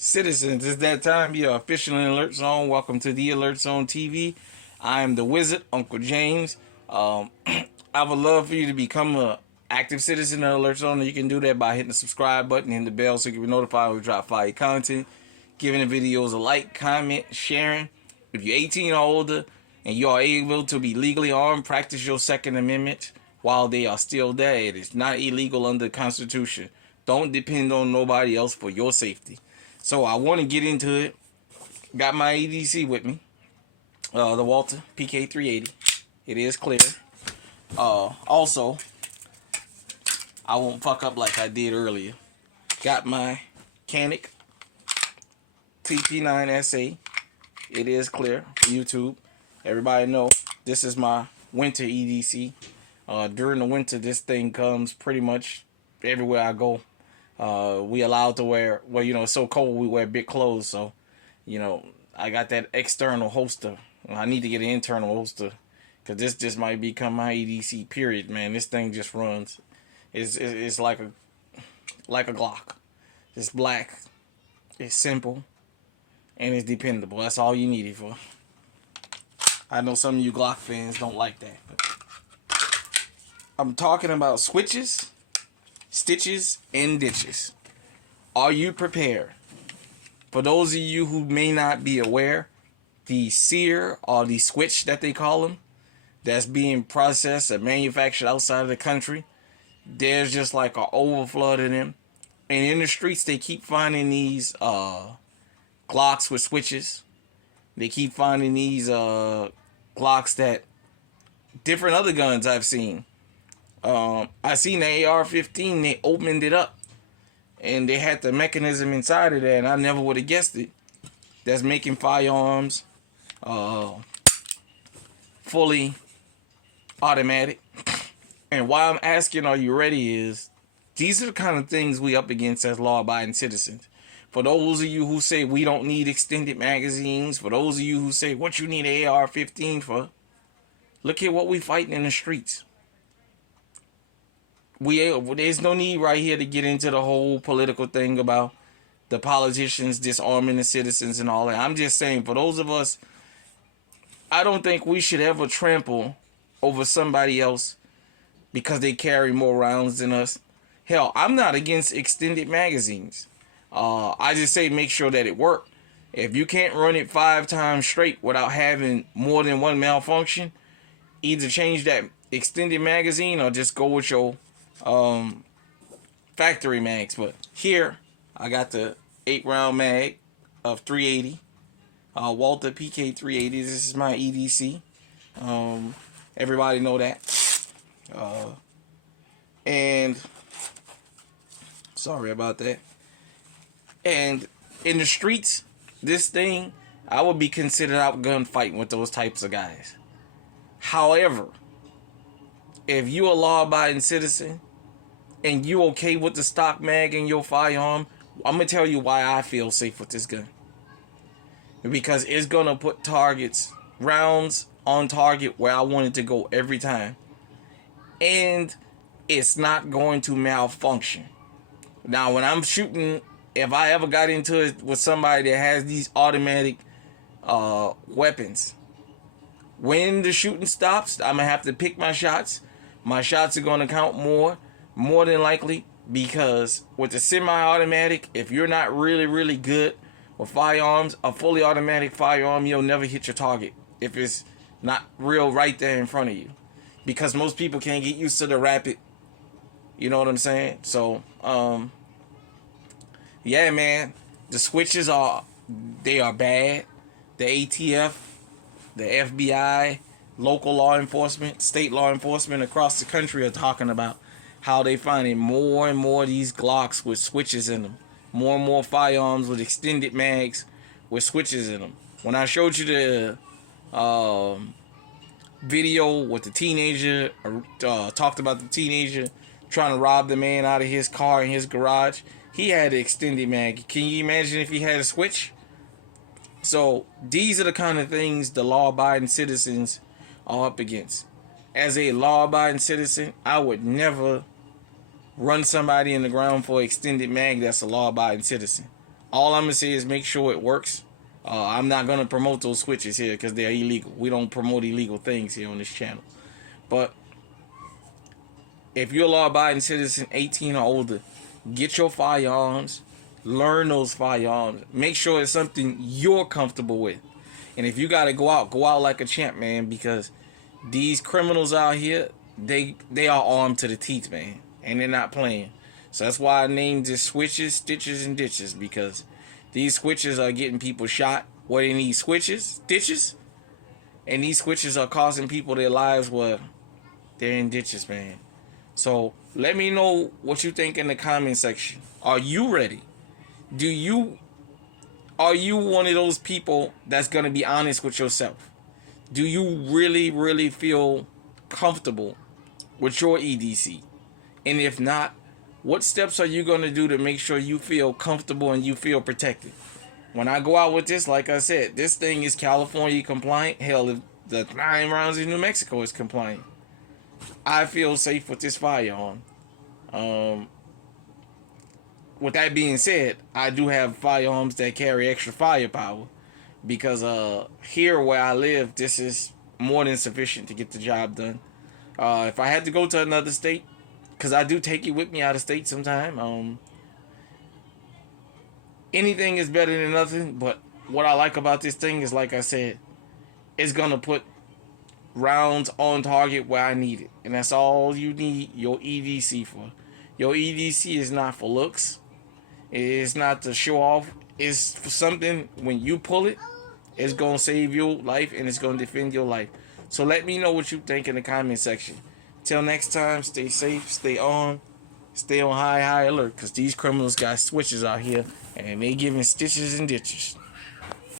Citizens, it's that time. You're officially in Alert Zone. Welcome to the Alert Zone TV. I am the wizard, Uncle James. I would love for you to become a active citizen of Alert Zone. You can do that by hitting the subscribe button, hitting the bell so you can be notified when we drop fire content, giving the videos a like, comment, sharing. If you're 18 or older and you are able to be legally armed, practice your Second Amendment while they are still there. It is not illegal under the Constitution. Don't depend on nobody else for your safety. So I want to get into it. Got my EDC with me. The Walther PK380. It is clear. Also, I won't fuck up like I did earlier. Got my Canik TP9SA. It is clear for YouTube. Everybody know this is my winter EDC. During the winter, this thing comes pretty much everywhere I go. We allowed to wear, well, it's so cold we wear big clothes, so, I got that external holster. I need to get an internal holster, because this just might become my EDC, period, man. This thing just runs. It's like a Glock. It's black, it's simple, and it's dependable. That's all you need it for. I know some of you Glock fans don't like that, but I'm talking about switches, stitches, and ditches. Are you prepared? For those of you who may not be aware, the sear or the switch that they call them, that's being processed and manufactured outside of the country, there's just like an overflood of them. And in the streets, they keep finding these Glocks with switches. They keep finding these Glocks that different other guns I've seen. I seen the AR-15, they opened it up and they had the mechanism inside of there, and I never would have guessed it. That's making firearms fully automatic. And why I'm asking, are you ready, is these are the kind of things we up against as law-abiding citizens. For those of you who say we don't need extended magazines, for those of you who say what you need an AR-15 for, look at what we fighting in the streets. There's no need right here to get into the whole political thing about the politicians disarming the citizens and all that. I'm just saying, for those of us, I don't think we should ever trample over somebody else because they carry more rounds than us. Hell, I'm not against extended magazines. I just say make sure that it works. If you can't run it 5 times straight without having more than one malfunction, either change that extended magazine or just go with your factory mags. But here I got the 8-round mag of 380, Walther PK380. This is my EDC. Everybody know that. And sorry about that. And in the streets, this thing, I would be considered out gunfighting with those types of guys. However, if you a law-abiding citizen and you okay with the stock mag in your firearm, I'm going to tell you why I feel safe with this gun. Because it's going to put rounds on target where I want it to go every time. And it's not going to malfunction. Now, when I'm shooting, if I ever got into it with somebody that has these automatic weapons, when the shooting stops, I'm going to have to pick my shots. My shots are going to count more than likely, because with the semi-automatic, if you're not really, really good with firearms, a fully automatic firearm, you'll never hit your target if it's not real right there in front of you, because most people can't get used to the rapid, you know what I'm saying? So, yeah, man, the switches they are bad. The ATF, the FBI, local law enforcement, state law enforcement across the country are talking about how they finding more and more of these Glocks with switches in them. More and more firearms with extended mags with switches in them. When I showed you the video with the teenager, talked about the teenager trying to rob the man out of his car in his garage, he had an extended mag. Can you imagine if he had a switch? So these are the kind of things the law-abiding citizens are up against. As a law-abiding citizen, I would never run somebody in the ground for extended mag that's a law-abiding citizen. All I'm gonna say is make sure it works. I'm not gonna promote those switches here because they're illegal. We don't promote illegal things here on this channel. But if you're a law-abiding citizen, 18 or older, get your firearms. Learn those firearms. Make sure it's something you're comfortable with. And if you gotta go out like a champ, man, because these criminals out here, they are armed to the teeth, man, and they're not playing. So that's why I named this switches, stitches, and ditches, because these switches are getting people shot where they need switches, stitches, and these switches are causing people their lives where they're in ditches, man. So let me know what you think in the comment section. Are you ready? Are you one of those people that's gonna be honest with yourself? Do you really, really feel comfortable with your EDC? And if not, what steps are you gonna do to make sure you feel comfortable and you feel protected? When I go out with this, like I said, this thing is California compliant. Hell, if the 9 rounds in New Mexico is compliant, I feel safe with this firearm. With that being said, I do have firearms that carry extra firepower because here where I live, this is more than sufficient to get the job done. If I had to go to another state, because I do take it with me out of state sometime, anything is better than nothing. But what I like about this thing is, like I said, it's going to put rounds on target where I need it. And that's all you need your EDC for. Your EDC is not for looks. It's not to show off. It's for something, when you pull it, it's going to save your life and it's going to defend your life. So let me know what you think in the comment section. Till next time, stay safe, stay on high alert, because these criminals got switches out here and they giving stitches and ditches.